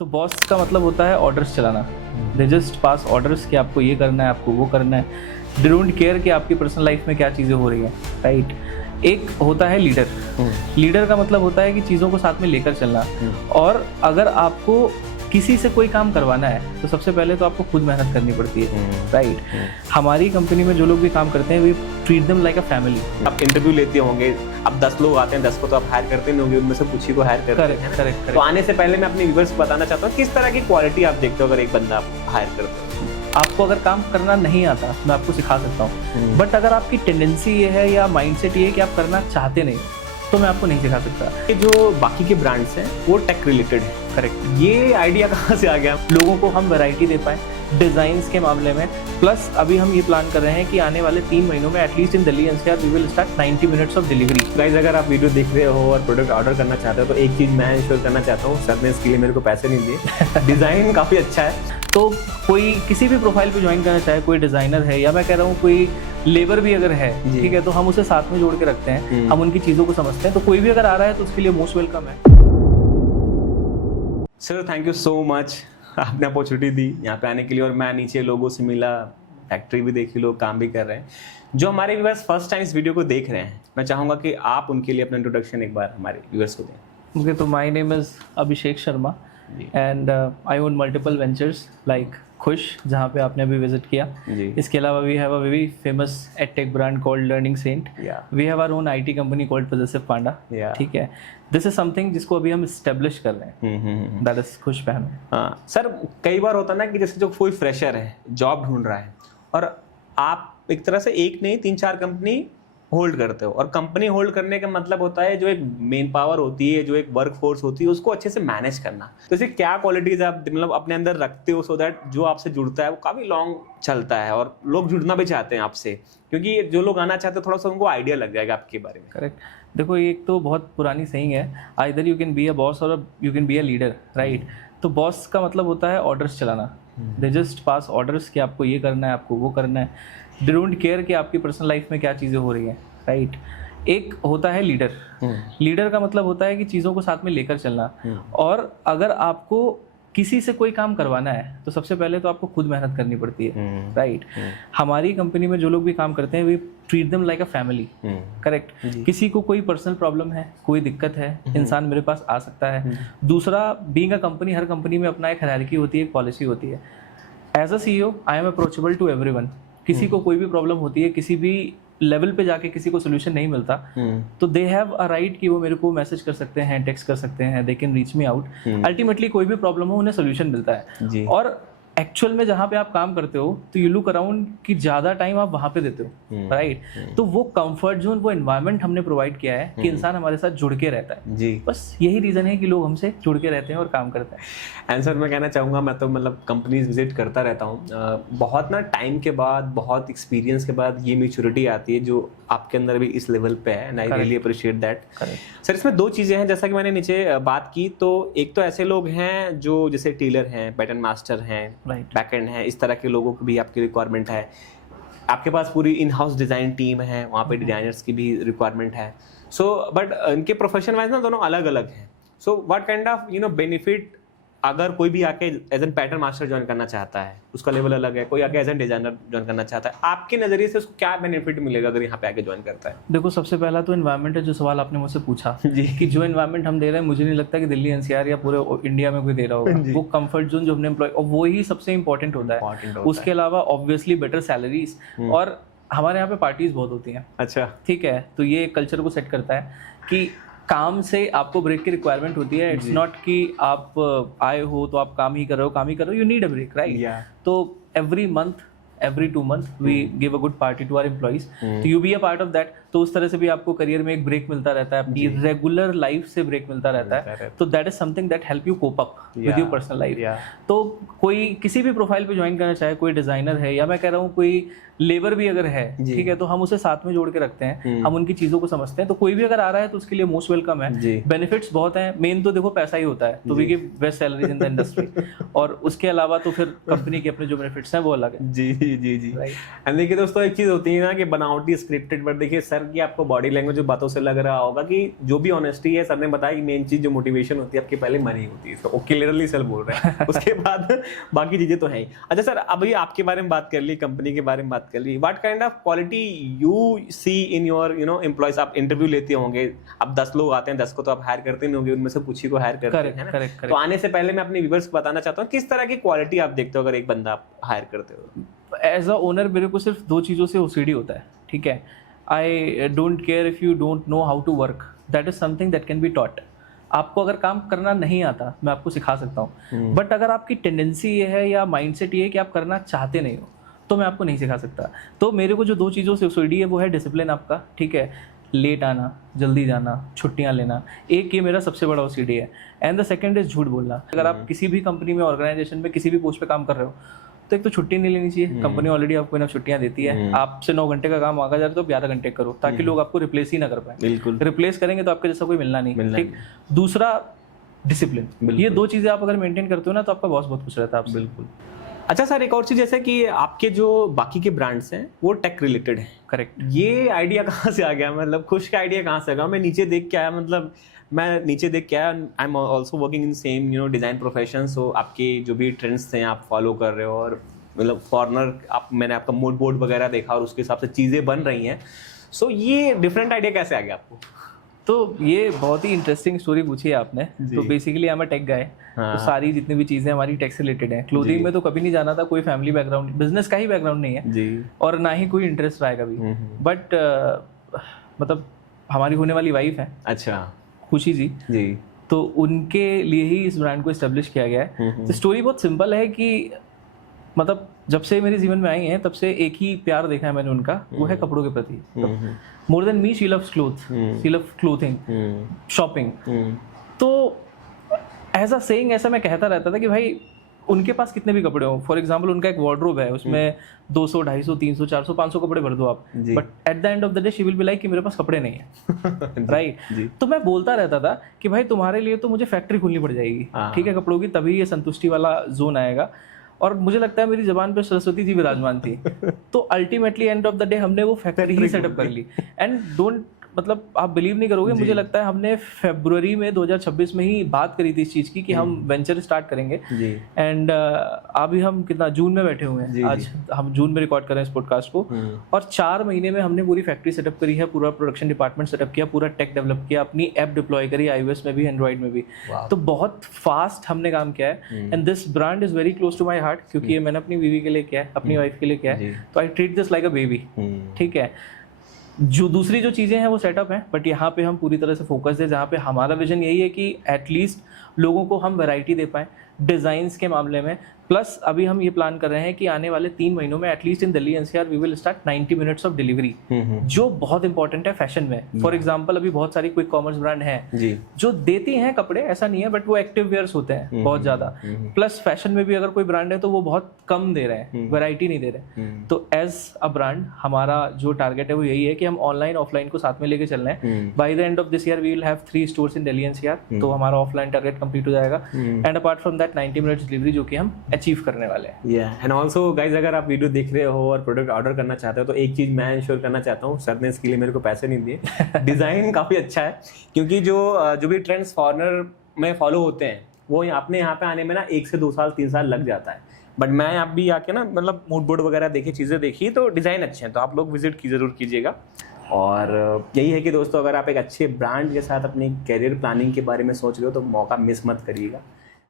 तो बॉस का मतलब होता है ऑर्डर्स चलाना। दे जस्ट पास ऑर्डर्स कि आपको ये करना है, आपको वो करना है। दे डोंट केयर कि आपकी पर्सनल लाइफ में क्या चीज़ें हो रही हैं, राइट। एक होता है लीडर। लीडर का मतलब होता है कि चीज़ों को साथ में लेकर चलना। और अगर आपको किसी से कोई काम करवाना है तो सबसे पहले तो आपको खुद मेहनत करनी पड़ती है, राइट। हमारी कंपनी में जो लोग भी काम करते हैं वे treat them like a family. आप इंटरव्यू लेते होंगे, अब 10 लोग आते हैं, 10 को तो आप हायर करते नहीं होंगे, उनमें से कुछ ही को हायर करते हैं। करेक्ट। तो आने से पहले मैं अपने व्यूअर्स को बताना चाहता हूँ किस तरह की क्वालिटी आप देखते हो अगर एक बंदा आप हायर करते हो। आपको अगर काम करना नहीं आता मैं आपको सिखा सकता हूँ, बट अगर आपकी टेंडेंसी ये है या माइंडसेट ये है कि आप करना चाहते नहीं तो मैं आपको नहीं सिखा सकता। ये जो बाकी के ब्रांड्स हैं वो टेक रिलेटेड है, करेक्ट। ये आइडिया कहाँ से आ गया? लोगों को हम वैरायटी दे पाएँ डिज़ाइंस के मामले में। प्लस अभी हम ये प्लान कर रहे हैं कि आने वाले 3 महीनों में at least in Delhi NCR we will start 90 minutes of delivery. Guys, अगर आप वीडियो देख रहे हो और प्रोडक्ट ऑर्डर करना चाहते हो तो एक चीज़ मैं इंश्योर करना चाहता हूँ, सर ने इसके लिए मेरे को पैसे नहीं दिए। डिज़ाइन काफ़ी अच्छा है। तो कोई किसी भी प्रोफाइल पे ज्वाइन करना चाहे, कोई डिज़ाइनर है या मैं कह रहा हूँ कोई लेबर भी अगर है, ठीक है, तो हम उसे साथ में जोड़ के रखते हैं। हम उनकी चीज़ों को समझते हैं, तो कोई भी अगर आ रहा है तो उसके लिए मोस्ट वेलकम है। Sir thank you so much, आपने अपॉर्चुनिटी दी यहाँ पे आने के लिए। और मैं नीचे लोगों से मिला, फैक्ट्री भी देखी, लोग काम भी कर रहे हैं। जो हमारे व्यूअर्स फर्स्ट टाइम इस वीडियो को देख रहे हैं, मैं चाहूँगा कि आप उनके लिए अपना इंट्रोडक्शन एक बार हमारे व्यूअर्स को दें। ओके, तो my name is Abhishek Sharma and I own multiple ventures like Khush, जहाँ पे आपने अभी विजिट किया। इसके अलावा we have a very famous edtech brand called Learning Saint. We have our own IT company called Positive Panda. ठीक है, दिस इज समथिंग जिसको अभी हम एस्टेब्लिश कर रहे हैं, दैट इज खुश पहन। हाँ सर, कई बार होता है ना कि जैसे जो कोई फ्रेशर है, जॉब ढूंढ रहा है, और आप एक तरह से एक नहीं 3-4 कंपनी होल्ड करते हो। और कंपनी होल्ड करने का मतलब होता है जो एक मेन पावर होती है, जो एक वर्क फोर्स होती है, उसको अच्छे से मैनेज करना। तो इसे क्या क्वालिटीज आप मतलब अपने अंदर रखते हो सो दैट जो आपसे जुड़ता है वो काफ़ी लॉन्ग चलता है और लोग जुड़ना भी चाहते हैं आपसे, क्योंकि जो लोग आना चाहते हैं थोड़ा सा उनको आइडिया लग जाएगा आपके बारे में। करेक्ट। देखो, ये एक तो बहुत पुरानी सेइंग है, either you can be a boss or you can be a leader, right. तो बॉस का मतलब होता है ऑर्डर्स चलाना। दे जस्ट पास ऑर्डर्स कि आपको ये करना है, आपको वो करना है। दे डोंट केयर कि आपकी पर्सनल लाइफ में क्या चीज़ें हो रही हैं, राइट। एक होता है लीडर। लीडर का मतलब होता है कि चीज़ों को साथ में लेकर चलना। और अगर आपको किसी से कोई काम करवाना है तो सबसे पहले तो आपको खुद मेहनत करनी पड़ती है, राइट। हमारी कंपनी में जो लोग भी काम करते हैं वे treat them like a family, correct. किसी को कोई पर्सनल प्रॉब्लम है, कोई दिक्कत है, इंसान मेरे पास आ सकता है। दूसरा, being a company, her company में अपना एक हायरार्की होती है, एक पॉलिसी होती है। As a CEO I am approachable to everyone. किसी को कोई भी प्रॉब्लम होती है, किसी भी लेवल पे जाके किसी को सोल्यूशन नहीं मिलता, तो दे हैव अ राइट कि वो मेरे को मैसेज कर सकते हैं, टेक्स्ट कर सकते हैं, they can reach me out. Ultimately कोई भी प्रॉब्लम हो उन्हें सोल्यूशन मिलता है। और एक्चुअल में जहाँ पे आप काम करते हो तो यू लुक अराउंड कि ज़्यादा टाइम आप वहाँ पे देते हो, राइट। तो वो कंफर्ट जोन, वो एनवायरनमेंट हमने प्रोवाइड किया है कि इंसान हमारे साथ जुड़ के रहता है जी। बस यही रीज़न है कि लोग हमसे जुड़ के रहते हैं और काम करते हैं। आंसर मैं कहना चाहूँगा, मैं तो मतलब कंपनीज विजिट करता रहता हूँ, बहुत ना टाइम के बाद, बहुत एक्सपीरियंस के बाद ये मैच्योरिटी आती है जो आपके अंदर भी इस लेवल पे है, and I really appreciate that. Sir, इसमें 2 चीज़ें हैं जैसा कि मैंने नीचे बात की। तो एक तो ऐसे लोग हैं जो जैसे टेलर हैं, पैटर्न मास्टर हैं, बैकएंड है, इस तरह के लोगों की भी आपकी रिक्वायरमेंट है। आपके पास पूरी इन हाउस डिज़ाइन टीम है, वहाँ पे डिज़ाइनर्स की भी रिक्वायरमेंट है। सो बट इनके प्रोफेशन वाइज ना दोनों अलग अलग हैं। So what kind of benefit अगर कोई भी आके as an pattern master join करना चाहता है, उसका लेवल अलग है, कोई आके एज एन डिजाइनर ज्वाइन करना चाहता है, आपके नज़रिए से उसको क्या बेनिफिट मिलेगा अगर यहाँ पे आके ज्वाइन करता है? देखो, सबसे पहला तो एनवायरनमेंट है, जो सवाल आपने मुझसे पूछा जी, कि जो एनवायरनमेंट हम दे रहे हैं, मुझे नहीं लगता कि दिल्ली एनसीआर या पूरे इंडिया में कोई दे रहा होगा। वो कंफर्ट जोन जो हमने एम्प्लॉय, और वो ही सबसे इंपॉर्टेंट होता है। उसके अलावा ऑब्वियसली बेटर सैलरीज, और हमारे यहाँ पे पार्टीज बहुत होती हैं। अच्छा, ठीक है, तो ये कल्चर को सेट करता है कि काम से आपको ब्रेक की रिक्वायरमेंट होती है। इट्स नॉट कि आप आए हो तो आप काम ही कर रहे हो, you need a break, right. तो every month, every 2 months we give a good party to our employees, तो you be a part of that। तो उस तरह से भी आपको करियर में एक ब्रेक मिलता रहता है, अपनी रेगुलर लाइफ से ब्रेक मिलता रहता है। तो that is something that help you cope up with your personal life. तो कोई किसी भी प्रोफाइल पे ज्वाइन करना चाहे, कोई डिजाइनर है या मैं कह रहा हूँ कोई लेबर भी अगर है, ठीक है, तो हम उसे साथ में जोड़ के रखते हैं, हम उनकी चीज़ों को समझते हैं। तो कोई भी अगर आ रहा है तो उसके लिए मोस्ट वेलकम है। बेनिफिट्स बहुत हैं, मेन तो देखो पैसा ही होता है, तो we give best salaries in the industry. और उसके अलावा तो फिर कंपनी के अपने जो बेनिफिट्स हैं वो अलग है। जी जी जी। एंड देखिए दोस्तों, एक चीज़ होती है ना कि बनावटी स्क्रिप्टेड, बट देखिए सर सर की आपको बॉडी लैंग्वेज बातों से लग रहा होगा कि जो भी ऑनेस्टी है, सर ने बताया कि मेन चीज जो मोटिवेशन होती है आपकी पहले मनी होती है, तो क्लियरली सर बोल रहे हैं उसके बाद बाकी चीजें तो है ही। अच्छा सर, अभी आपके बारे में बात कर ली, कंपनी के बारे में बात कर ली, what kind of quality you see in your employees? आप इंटरव्यू लेते होंगे, अब 10 लोग आते हैं, 10 को तो आप हायर करते नहीं होंगे, उनमें से कुछ ही को हायर करते हैं ना? तो आने से पहले मैं अपने व्यूअर्स को बताना चाहता हूँ किस तरह की क्वालिटी आप देखते हो अगर एक बंदा आप हायर करते हो? एज अ ओनर मेरे को सिर्फ 2 चीज़ों से ओसीडी होता है, ठीक है। I don't care if you don't know how to work, that is something that can be taught. आपको अगर काम करना नहीं आता, मैं आपको सिखा सकता हूँ, बट अगर आपकी टेंडेंसी ये है या माइंडसेट ये है कि आप करना चाहते नहीं हो, तो मैं आपको नहीं सिखा सकता। तो मेरे को जो 2 चीज़ों से ओसीडी है वो है डिसिप्लिन आपका, ठीक है, लेट आना, जल्दी जाना, छुट्टियां लेना, एक ये मेरा सबसे बड़ा ओसीडी है। एंड द सेकंड इज झूठ बोलना। अगर आप किसी भी कंपनी में, ऑर्गेनाइजेशन में, किसी भी पोस्ट पे काम कर रहे हो, तो एक तो छुट्टी नहीं लेनी चाहिए, कंपनी ऑलरेडी आपको इनफ छुट्टियां देती है। आपसे 9 घंटे का काम आगा जा रहा है तो 11 घंटे करो, ताकि लोग आपको रिप्लेस ही ना कर पाए। बिल्कुल, रिप्लेस करेंगे तो आपके जैसा कोई मिलना नहीं, ठीक। दूसरा डिसिप्लिन, ये 2 चीजें आप अगर मेंटेन करते हो ना, तो आपका बॉस बहुत खुश रहता है आपसे। बिल्कुल। अच्छा सर, एक और चीज, जैसे कि आपके जो बाकी के ब्रांड्स हैं वो टेक रिलेटेड हैं, करेक्ट। ये आइडिया कहाँ से आ गया? मतलब खुश का आइडिया कहाँ से आ गया? मैं नीचे देख के आया, I am also working in same design profession, so आपके जो भी ट्रेंड्स हैं आप फॉलो कर रहे हो, और मतलब फॉरनर मैंने आपका मूड बोर्ड वगैरह देखा और उसके हिसाब से चीज़ें बन रही हैं। सो ये डिफरेंट आइडिया कैसे आ गया आपको? तो ये बहुत ही इंटरेस्टिंग स्टोरी पूछी है आपने। तो basically I am a take गाय, तो सारी जितनी भी चीज़ें हमारी टेक से रिलेटेड हैं। क्लोथिंग में तो कभी नहीं जाना था, कोई फैमिली बैकग्राउंड, बिजनेस का ही बैकग्राउंड नहीं है जी, और ना ही कोई इंटरेस्ट रहा है कभी। बट मतलब हमारी होने वाली वाइफ है, अच्छा, खुशी जी, तो उनके लिए ही इस ब्रांड को इस्टेब्लिश किया गया है। तो स्टोरी बहुत सिंपल है कि मतलब जब से मेरे जीवन में आई हैं, तब से एक ही प्यार देखा है मैंने उनका, वो है कपड़ों के प्रति। More than me she loves cloth, she loves clothing, shopping. तो ऐसा सेइंग, ऐसा मैं कहता रहता था कि भाई उनके पास कितने भी कपड़े हो, फॉर एग्जांपल उनका एक वार्डरोब है, उसमें 200, 250, 300, 400, 500 कपड़े भर दो आप, but at the end of the day she will be like कि मेरे पास कपड़े नहीं है, राइट। तो मैं बोलता रहता था कि भाई तुम्हारे लिए तो मुझे फैक्ट्री खोलनी पड़ जाएगी, ठीक है, कपड़ों की, तभी ये संतुष्टि वाला जोन आएगा। और मुझे लगता है मेरी जबान पे सरस्वती जी विराजमान थी। तो ultimately end of the day हमने वो फैक्ट्री ही सेटअप कर ली। एंड डोंट, मतलब आप बिलीव नहीं करोगे, मुझे लगता है हमने फरवरी में 2026 में ही बात करी थी इस चीज़ की कि हम वेंचर स्टार्ट करेंगे। एंड अभी हम कितना जून में बैठे हुए हैं, आज हम जून में रिकॉर्ड कर रहे हैं इस पॉडकास्ट को, और 4 महीने में हमने पूरी फैक्ट्री सेटअप करी है, पूरा प्रोडक्शन डिपार्टमेंट सेटअप किया, पूरा टेक डेवलप किया, अपनी ऐप डिप्लॉय करी iOS में भी, एंड्रॉइड में भी। तो बहुत फास्ट हमने काम किया है। And this brand is very close to my heart, क्योंकि ये मैंने अपनी बीवी के लिए किया है, अपनी वाइफ के लिए किया है। तो I treat this like a baby, ठीक है। जो दूसरी जो चीज़ें हैं वो सेटअप है, बट यहाँ पे हम पूरी तरह से फोकस है, जहाँ पे हमारा विजन यही है कि एटलीस्ट लोगों को हम वैरायटी दे पाएँ डिज़ाइंस के मामले में। प्लस अभी हम ये प्लान कर रहे हैं कि आने वाले 3 महीनों में at least in Delhi NCR we will start 90 minutes of delivery, जो बहुत इंपॉर्टेंट है फैशन में। फॉर एग्जांपल अभी बहुत सारी क्विक कॉमर्स ब्रांड हैं जो देती हैं कपड़े, ऐसा नहीं है, बट वो एक्टिव वेयर्स होते हैं बहुत ज़्यादा। प्लस फैशन में भी अगर कोई ब्रांड है तो वो बहुत कम दे रहे हैं, वैरायटी नहीं दे रहे। तो एज अ ब्रांड हमारा जो टारगेट है वो यही है कि हम ऑनलाइन ऑफलाइन को साथ में लेके चल रहे हैं। By the end of this year we will have 3 stores in Delhi NCR, तो हमारा ऑफलाइन टारगेट कंप्लीट हो जाएगा। And apart from that 90 minutes delivery जो कि हम अचीव करने वाले हैं। एंड ऑल्सो गाइज, अगर आप वीडियो देख रहे हो और प्रोडक्ट ऑर्डर करना चाहते हो तो एक चीज मैं इंश्योर करना चाहता हूँ, सर ने इसके लिए मेरे को पैसे नहीं दिए। डिजाइन काफी अच्छा है, क्योंकि जो भी ट्रेंड्स फॉरनर में फॉलो होते हैं वो अपने यहाँ पे आने में ना 1 से 2 साल 3 साल लग जाता है। बट मैं आप भी आके ना मतलब मूड बोर्ड वगैरह देखी, चीज़ें देखी, तो डिज़ाइन अच्छे हैं, तो आप लोग विजिट जरूर कीजिएगा। और यही है कि दोस्तों, अगर आप एक अच्छे ब्रांड के साथ अपनी कैरियर प्लानिंग के बारे में सोच रहे हो तो मौका मिस मत करिएगा।